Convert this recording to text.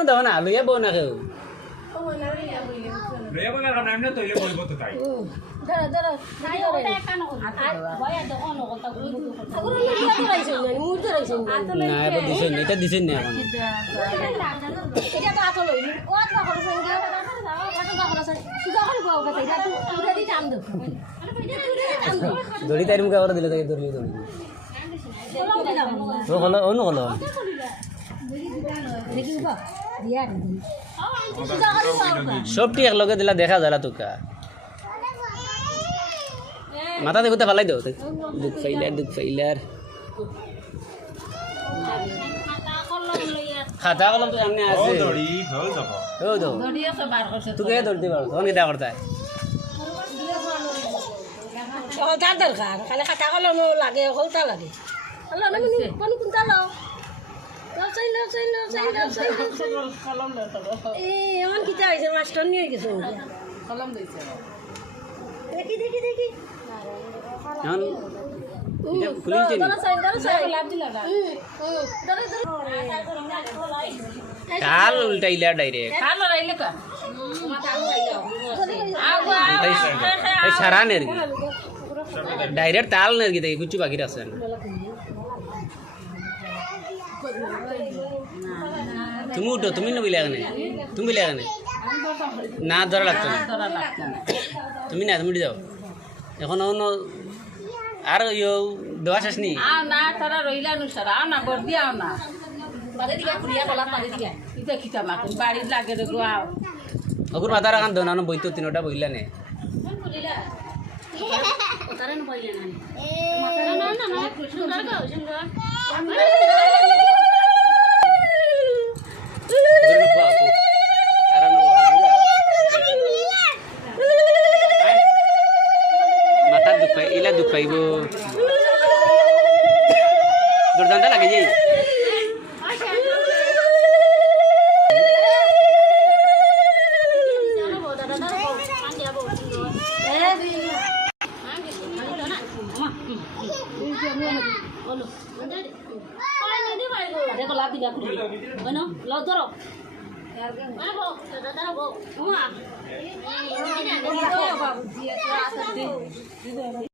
কোনো দাও না লইয়া বউ না কেউ লইয়া বলার কারণে আমরা তো ইয়ে বলবো তো তাই ধরো ধরো তাই ওটা একটা না ভয়া তো অন্য কথা আগরে লিয়া ধরাইছেন না মুর ধরাইছেন না এবার দিছেন এটা দিছেন না এখন এটা তো আতো লইনি ও আতো করছেন গা আতো করছেন সুদা করে বউ কথা এটা তো পুরা দি টান দাও দড়ি তাই মুখে আবার দিলে তাই দড়ি দড়ি ও হলো অন্য হলো দেখি বা দিয়া সুদা করে বউ সবটি একলগে দিলা দেখা যায় না তোকা মাথা দেখতে ফালাই দাও দুঃখ ফাইলার খাতা কলম তো সামনে আছে দড়ি হল যাব ও তো দড়িও সব বার করছে তুই কে ধরতে পারো তখন কিটা করতে হলতার দরকার খালি খাতা কলম লাগে হলতা লাগে হলো না মানে কোন কোনটা লাও কলম এই এমন কিটা হইছে মাস্টার নিয়ে গেছে কলম দিছে দেখি দেখি দেখি এখন এটা খুলিছে নি কাল উল্টাইলা ডাইরেক্ট এই সারা নেরগি ডাইরেক্ট তাল নেরগি দেখি কিছু বাকি আছে না তুমি উঠো তুমি নবিলে এখানে তুমি বিলে এখানে না ধরা লাগতো না তুমি না তুমি যাও এখন অন্য আর ইয়ে দেওয়া শেষ নি আও না তারা রইলা অনুসার আও না বর্দি আও না বাদে দিবা কুড়িয়া কলা বাদে দিবা ইটা খিতা মাকুন বাড়ির লাগে রে গো আও অকুর মাথা রাখান দো না বইতো তিনটা বইলা নে তারেন বইলে না না না না সুন্দর গাও সুন্দর মাথার দুঃখ পাই ইলা দুঃখ পাইব দরজানটা লাগে যাই দেখো লাভ দিবা bueno lo ধরো আবো দাদা বউ ওমা